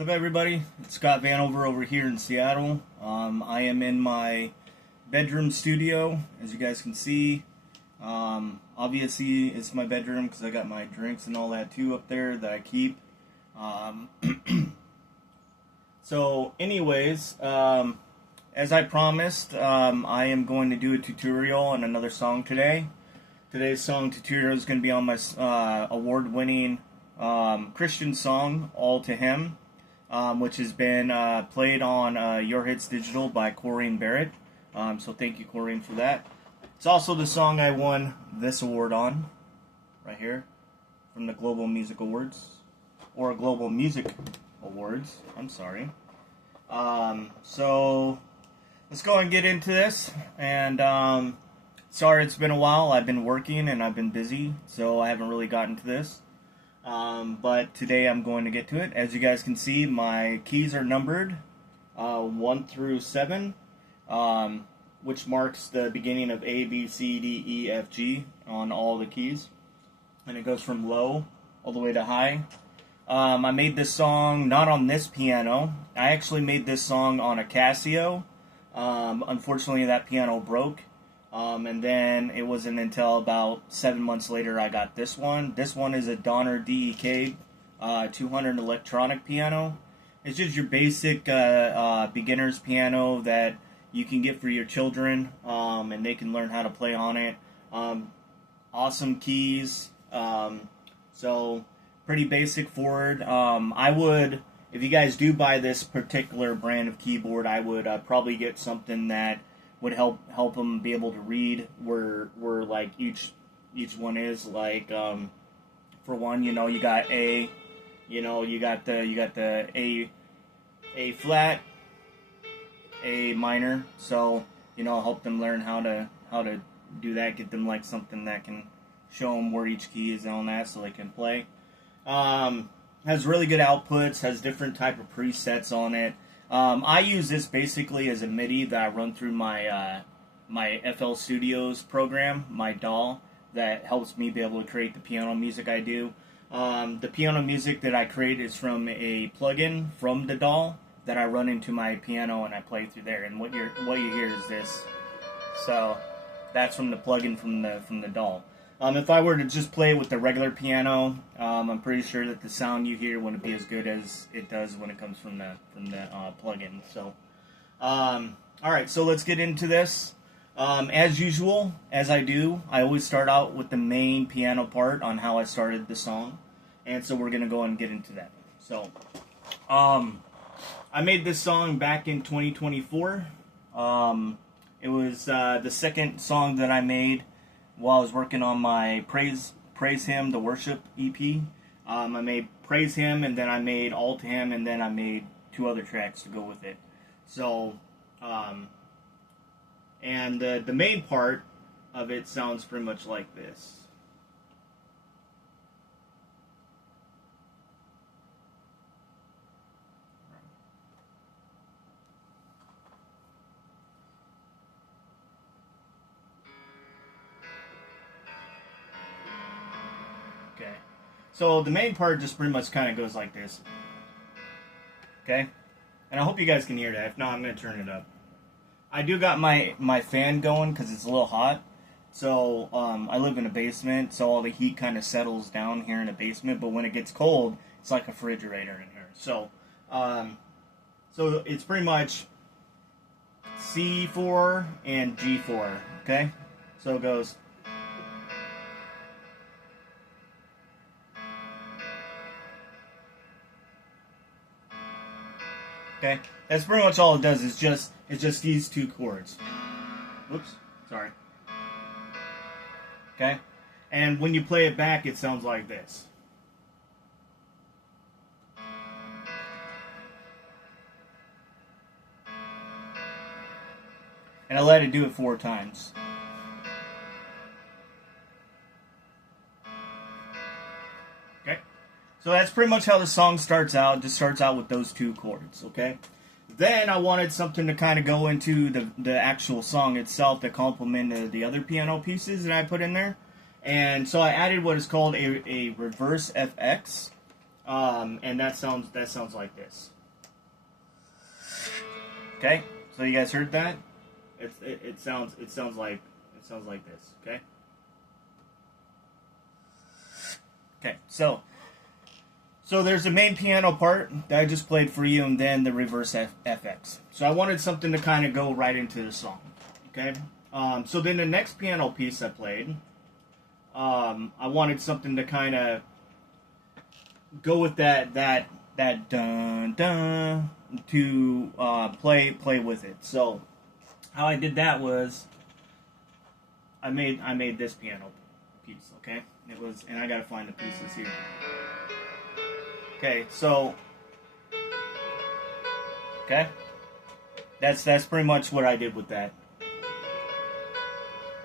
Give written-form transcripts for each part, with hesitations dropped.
What's up, everybody? It's Scott Vanover over here in Seattle. I am in my bedroom studio, as you guys can see. Obviously, it's my bedroom because I got my drinks and all that too up there that I keep. So, anyways, as I promised, I am going to do a tutorial on another song today. Today's song tutorial is going to be on my award-winning Christian song, All to Him, which has been played on Your Hits Digital by Corinne Barrett. So thank you, Corinne, for that. It's also the song I won this award on, right here, from the Global Music Awards, or Global Music Awards, I'm sorry. So let's go and get into this, and sorry it's been a while. I've been working and I've been busy, so I haven't really gotten to this. But today I'm going to get to it. As you guys can see, my keys are numbered 1 through 7, which marks the beginning of A, B, C, D, E, F, G on all the keys. And it goes from low all the way to high. I made this song not on this piano. I actually made this song on a Casio. Unfortunately, that piano broke. And then it wasn't until about 7 months later I got this one. This one is a Donner DEK 200 electronic piano. It's just your basic beginner's piano that you can get for your children, and they can learn how to play on it. Awesome keys. So pretty basic forward. I would, if you guys do buy this particular brand of keyboard, I would probably get something that would help them be able to read where like each one is. Like for one, you got A, you got the A flat, A minor. So help them learn how to do that. Get them like something that can show them where each key is on that, so they can play. Has really good outputs. Has different type of presets on it. I use this basically as a MIDI that I run through my my FL Studios program, my DAW, that helps me be able to create the piano music I do. The piano music that I create is from a plugin from the DAW that I run into my piano and I play through there. And what you hear is this. So that's from the plugin from the DAW. If I were to just play with the regular piano, I'm pretty sure that the sound you hear wouldn't be as good as it does when it comes from the plugin. So, all right, so let's get into this. As usual, as I do, I always start out with the main piano part on how I started the song, and so we're gonna go and get into that. So, I made this song back in 2024. It was the second song that I made while I was working on my Praise Him, the Worship EP. I made Praise Him, and then I made All to Him, and then I made 2 other tracks to go with it. So, and the main part of it sounds pretty much like this. Okay, so the main part just pretty much kind of goes like this. Okay, and I hope you guys can hear that. If not, I'm going to turn it up. I do got my fan going because it's a little hot. So I live in a basement, so all the heat kind of settles down here in the basement. But when it gets cold, it's like a refrigerator in here. So, so it's pretty much C4 and G4. Okay, so it goes. Okay, that's pretty much all it does. It's just these 2 chords. Whoops, sorry. Okay, and when you play it back, it sounds like this. And I let it do it 4 times. Okay. So that's pretty much how the song starts out. It just starts out with those 2 chords, okay? Then I wanted something to kind of go into the actual song itself that complemented the other piano pieces that I put in there. And so I added what is called a reverse FX. And that sounds like this. Okay, so you guys heard that? It sounds like this. Okay. Okay, so there's the main piano part that I just played for you, and then the reverse FX. So I wanted something to kind of go right into the song. Okay. So then the next piano piece I played, I wanted something to kind of go with that dun dun to play with it. So how I did that was I made this piano piece. Okay, it was, and I gotta find the pieces here. Okay, so that's pretty much what I did with that.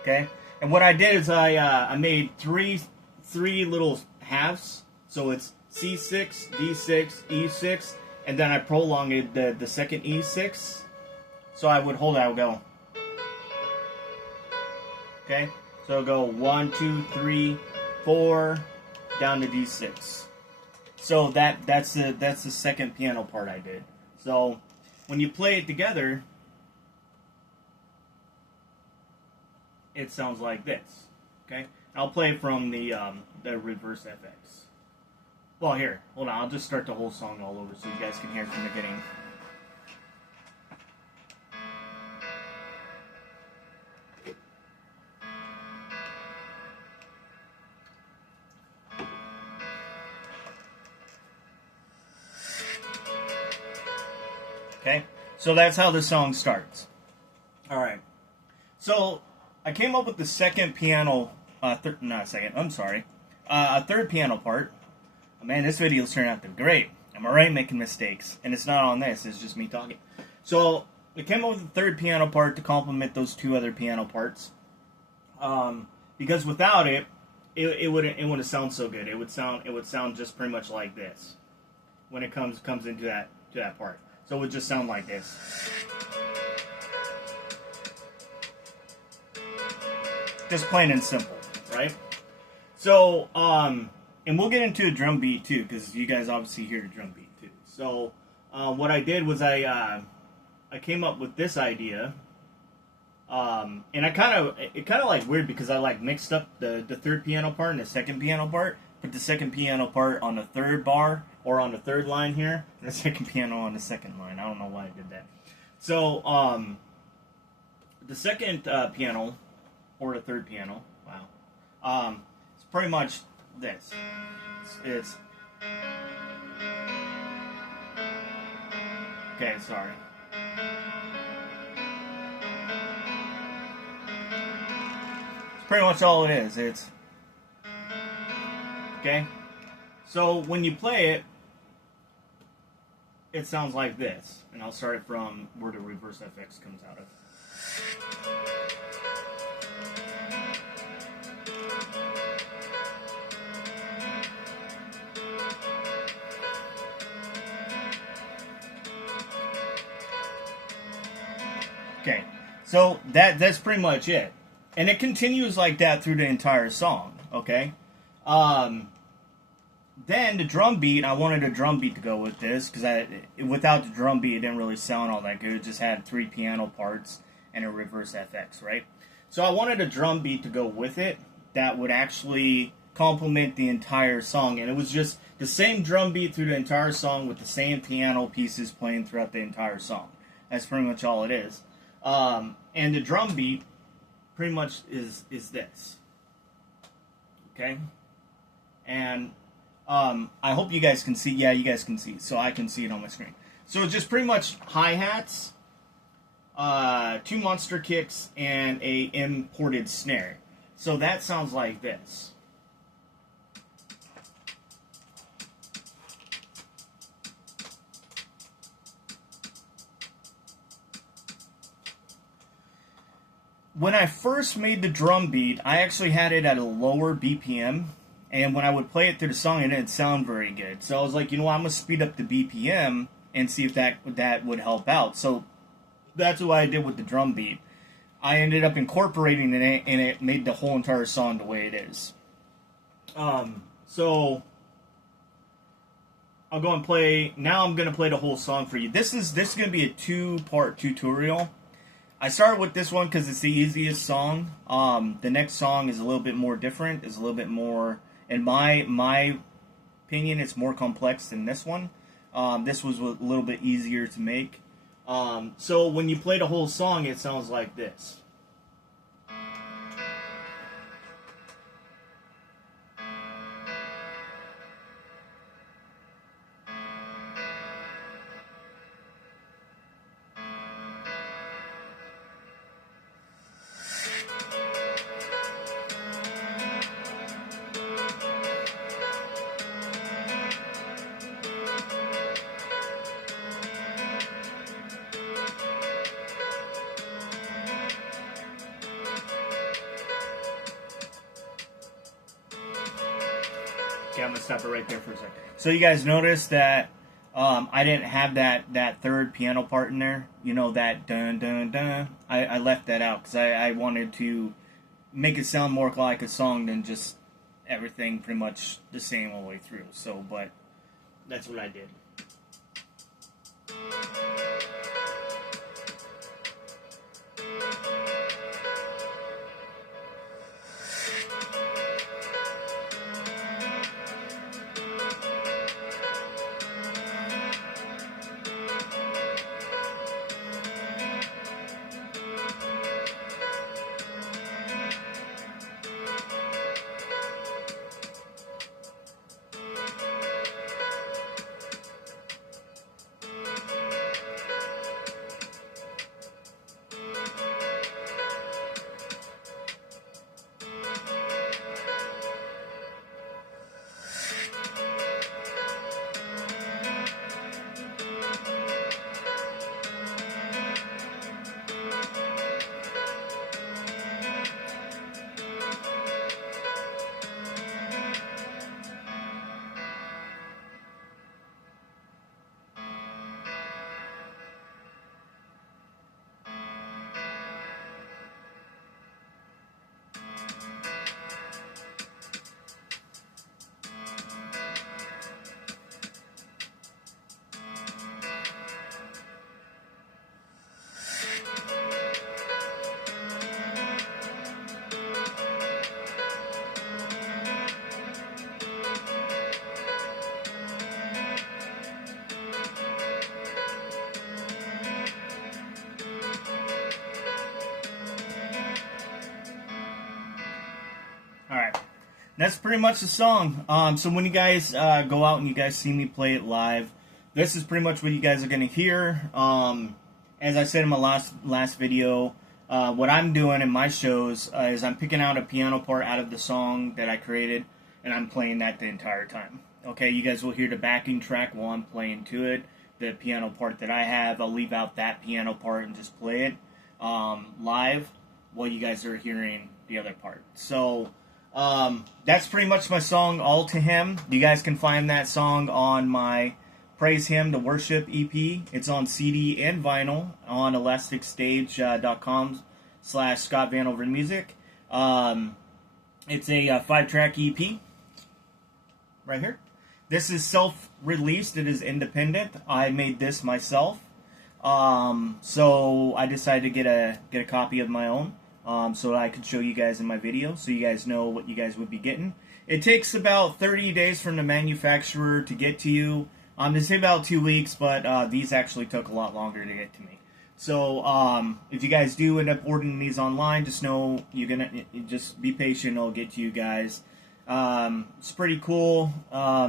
Okay, and what I did is I made three little halves. So it's C6, D6, E6, and then I prolonged the second E6. So I would hold it, I would go. Okay, so go 1, 2, 3, 4, down to D6. So that's the second piano part I did. So when you play it together, it sounds like this. Okay, I'll play from the reverse FX. Well, here, hold on. I'll just start the whole song all over so you guys can hear from the beginning. Okay, so that's how the song starts. All right. So I came up with the second piano, a third piano part. Man, this video's turned out to be great. I'm already making mistakes, and it's not on this. It's just me talking. So I came up with the third piano part to complement those two other piano parts. Because without it, it wouldn't sound so good. It would sound just pretty much like this when it comes into that part. So it would just sound like this. Just plain and simple, right? So, and we'll get into a drum beat too, because you guys obviously hear the drum beat too. So, what I did was I came up with this idea, and it kind of like weird because I like mixed up the third piano part and the second piano part. Put the second piano part on the third bar or on the third line here, and the second piano on the second line. I don't know why I did that. So, the second piano or the third piano, wow, it's pretty much this. It's okay. Sorry. It's pretty much all it is. It's okay. So when you play it, it sounds like this, and I'll start it from where the reverse FX comes out of. Okay, so that's pretty much it, and it continues like that through the entire song. Okay, then the drum beat. I wanted a drum beat to go with this because without the drum beat, it didn't really sound all that good. It just had three piano parts and a reverse FX, right? So I wanted a drum beat to go with it that would actually complement the entire song, and it was just the same drum beat through the entire song with the same piano pieces playing throughout the entire song. That's pretty much all it is. And the drum beat pretty much is this. Okay? And I hope you guys can see. Yeah, you guys can see. So I can see it on my screen. So it's just pretty much hi-hats, two monster kicks, and a imported snare. So that sounds like this. When I first made the drum beat, I actually had it at a lower BPM, and when I would play it through the song, it didn't sound very good. So I was like, you know what, I'm going to speed up the BPM and see if that would help out. So that's what I did with the drum beat. I ended up incorporating it, and it made the whole entire song the way it is. So I'll go and play. Now I'm gonna play the whole song for you. This is gonna be a 2-part tutorial. I started with this one because it's the easiest song. The next song is a little bit more different. It's a little bit more, in my opinion, it's more complex than this one. This was a little bit easier to make. So when you play the whole song, it sounds like this. Okay, I'm gonna stop it right there for a second. So you guys notice that I didn't have that third piano part in there. You know, that dun dun dun. I left that out because I wanted to make it sound more like a song than just everything pretty much the same all the way through. So, but that's what I did. Alright, that's pretty much the song. So when you guys go out and you guys see me play it live, this is pretty much what you guys are going to hear. As I said in my last video, what I'm doing in my shows is I'm picking out a piano part out of the song that I created, and I'm playing that the entire time. Okay, you guys will hear the backing track while I'm playing to it. The piano part that I have, I'll leave out that piano part and just play it live while you guys are hearing the other part. So that's pretty much my song, All to Him. You guys can find that song on my Praise Him to Worship EP. It's on CD and vinyl on ElasticStage.com/Scott Vanover Music. It's a 5-track EP right here. This is self-released. It is independent. I made this myself. So I decided to get a copy of my own. So that I could show you guys in my video, so you guys know what you guys would be getting. It takes about 30 days from the manufacturer to get to you. They say about 2 weeks, but these actually took a lot longer to get to me. So if you guys do end up ordering these online, just know you're gonna just be patient. It'll get to you guys. It's pretty cool.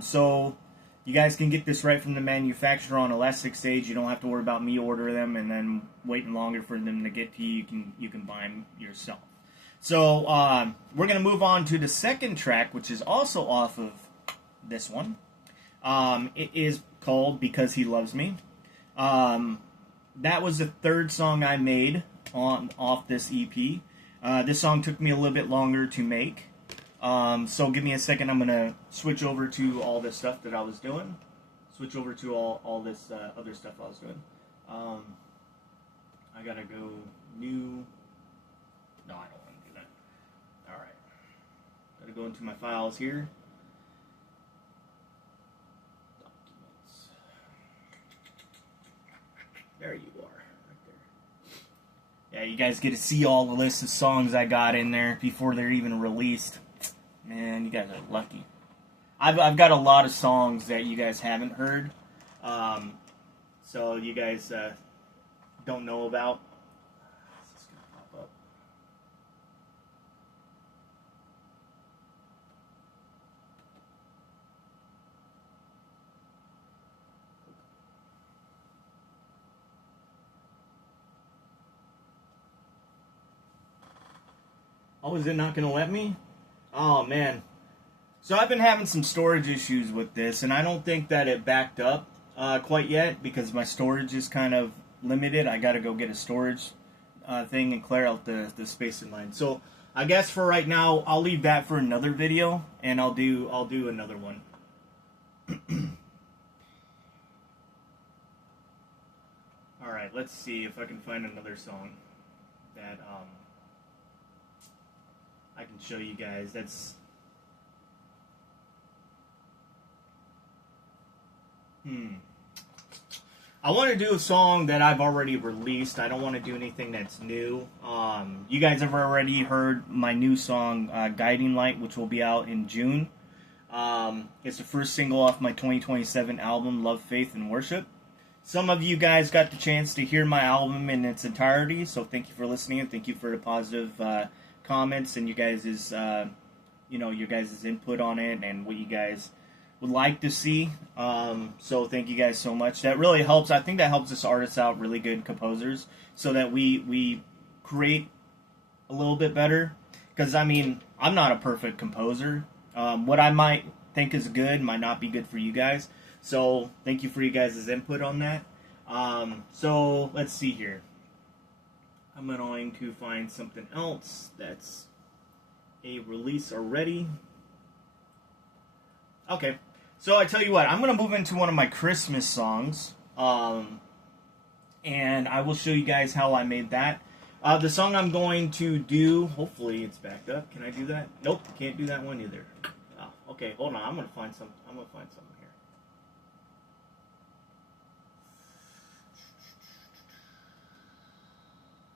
So you guys can get this right from the manufacturer on Elastic Stage. You don't have to worry about me ordering them and then waiting longer for them to get to you. You can buy them yourself. So we're gonna move on to the second track, which is also off of this one. It is called Because He Loves Me. That was the third song I made off this EP. This song took me a little bit longer to make. So give me a second. I'm gonna switch over to all this stuff that I was doing. Switch over to all this other stuff I was doing. I gotta go new. No, I don't want to do that. All right. Gotta go into my files here. Yeah, you guys get to see all the lists of songs I got in there before they're even released. Man, you guys are lucky. I've got a lot of songs that you guys haven't heard, so you guys don't know about. It's gonna pop up. Oh, is it not going to let me? Oh, man. So I've been having some storage issues with this, and I don't think that it backed up quite yet because my storage is kind of limited. I got to go get a storage thing and clear out the space in mine. So I guess for right now, I'll leave that for another video, and I'll do another one. All right, let's see if I can find another song that I can show you guys. That's I want to do a song that I've already released. I don't want to do anything that's new. You guys have already heard my new song, Guiding Light, which will be out in June. It's the first single off my 2027 album, Love, Faith, and Worship. Some of you guys got the chance to hear my album in its entirety, so thank you for listening and thank you for the positive comments and you guys' your guys' input on it and what you guys would like to see. So thank you guys so much. That really helps. I think that helps us artists out, really good composers, so that we create a little bit better. Because I mean, I'm not a perfect composer. What I might think is good might not be good for you guys. So thank you for you guys' input on that. So let's see here. I'm going to find something else that's a release already. Okay, so I tell you what, I'm going to move into one of my Christmas songs, and I will show you guys how I made that. The song I'm going to do, hopefully it's backed up. Can I do that? Nope, can't do that one either. Oh, okay, hold on. I'm going to find something here.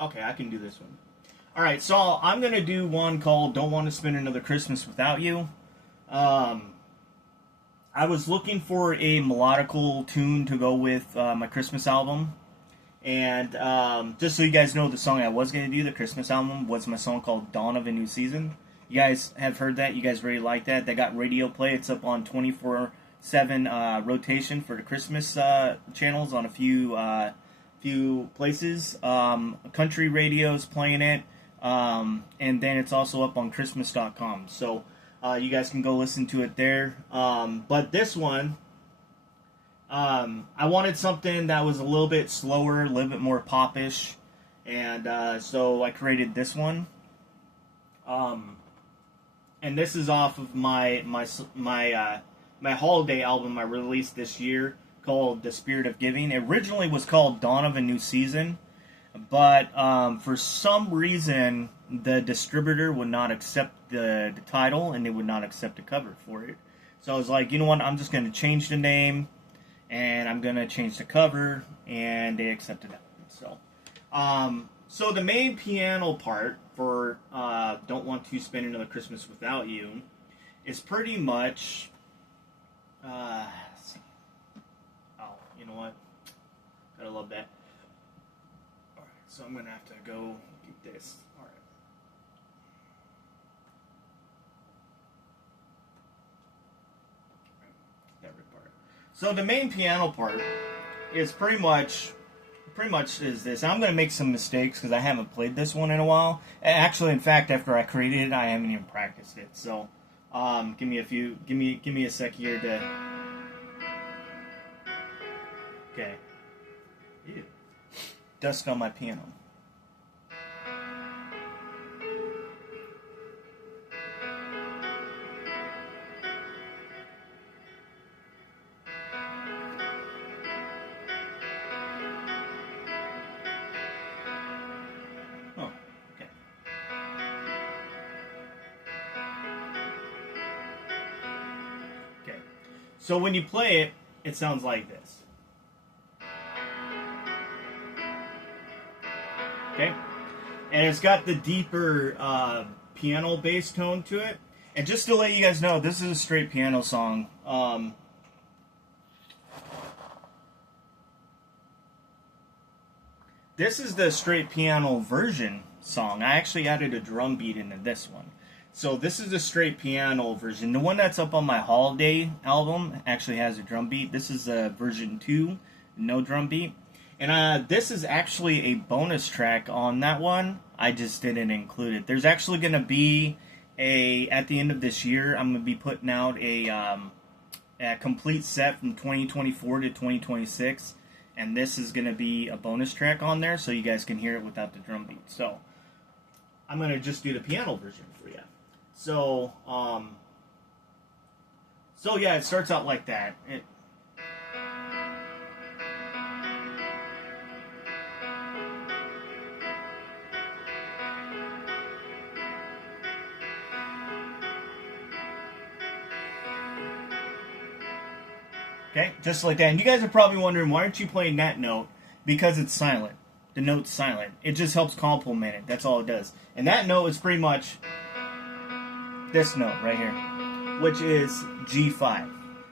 Okay, I can do this one. All right, so I'm going to do one called Don't Want to Spend Another Christmas Without You. I was looking for a melodical tune to go with my Christmas album. And just so you guys know, the song I was going to do, the Christmas album, was my song called Dawn of a New Season. You guys have heard that. You guys really like that. They got radio play. It's up on 24/7 rotation for the Christmas channels on a few places. Country radio's playing it. And then it's also up on Christmas.com. So you guys can go listen to it there. But this one, I wanted something that was a little bit slower, a little bit more popish, and so I created this one. And this is off of my holiday album I released this year called The Spirit of Giving. It originally was called Dawn of a New Season, but for some reason the distributor would not accept the title and they would not accept a cover for it. So I was like, you know what, I'm just going to change the name and I'm going to change the cover, and they accepted that. So the main piano part for Don't Want to Spend Another Christmas Without You is pretty much... you know what? Gotta love that. Alright, so I'm gonna have to go get this. Alright. That part. So the main piano part is pretty much is this. I'm gonna make some mistakes because I haven't played this one in a while. Actually, in fact, after I created it, I haven't even practiced it. So, give me a sec here to. Okay. Ew. Dust on my piano. Oh, okay. Okay. So when you play it, it sounds like this. Okay? and it's got the deeper piano bass tone to it. And just to let you guys know, this is a straight piano song. This is the straight piano version song. I actually added a drum beat into this one. So this is the straight piano version. The one that's up on my Holiday album actually has a drum beat. This is version 2, no drum beat. And this is actually a bonus track on that one. I just didn't include it. There's actually going to be at the end of this year, I'm going to be putting out a complete set from 2024 to 2026. And this is going to be a bonus track on there, so you guys can hear it without the drum beat. So I'm going to just do the piano version for you. So, yeah, it starts out like that. Okay, just like that. And you guys are probably wondering, why aren't you playing that note? Because it's silent. The note's silent. It just helps complement it. That's all it does. And that note is pretty much this note right here, which is G5,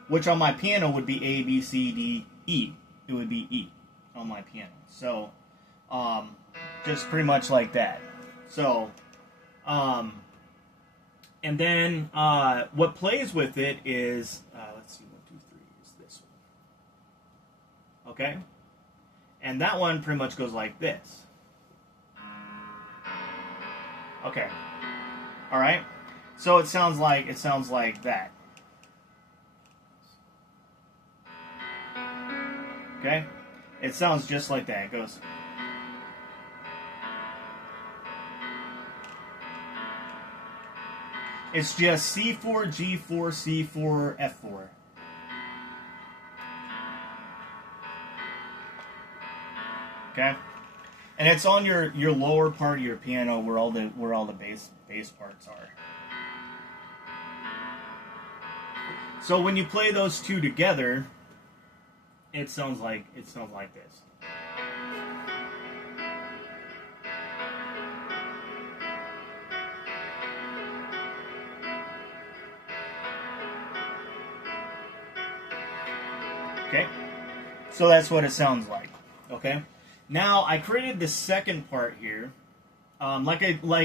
which on my piano would be A, B, C, D, E. It would be E on my piano. So, just pretty much like that. So, and then what plays with it is, let's see, 1, 2, 3 is this one. Okay? And that one pretty much goes like this. Okay. All right? So it sounds like that. Okay? It sounds just like that. It goes. It's just C4, G4, C4, F4. Okay? And it's on your lower part of your piano where all the bass parts are. So when you play those two together, it sounds like this. Okay? So that's what it sounds like. Okay? Now I created the second part here. Like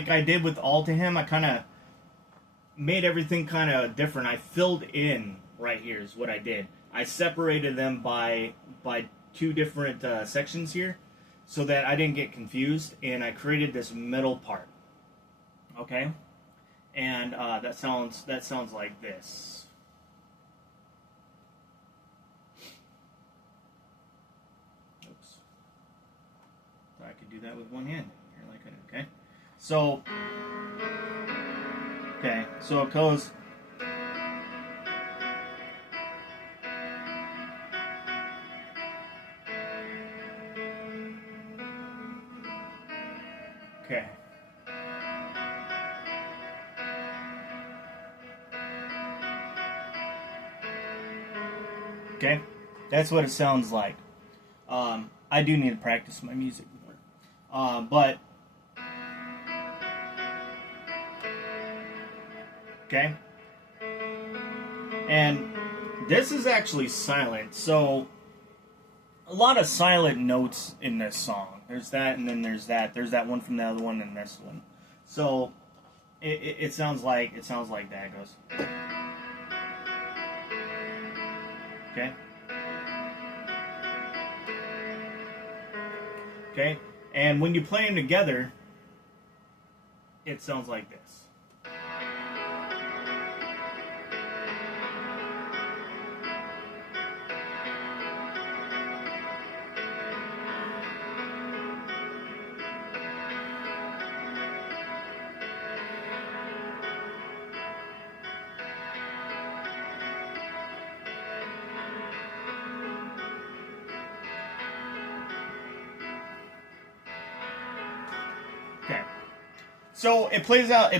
I did with All to Him, I kind of made everything kind of different. I filled in right here is what I did. I separated them by 2 different sections here, so that I didn't get confused, and I created this middle part. Okay, and that sounds like this. Oops, thought I could do that with one hand. Okay, so. Okay, so it goes. Okay. Okay, that's what it sounds like. I do need to practice my music more, but. Okay? And this is actually silent, so a lot of silent notes in this song. There's that, and then there's that. There's that one from the other one, and this one. So it sounds like that. It goes. Okay? Okay? And when you play them together, it sounds like this. Okay. So it plays out.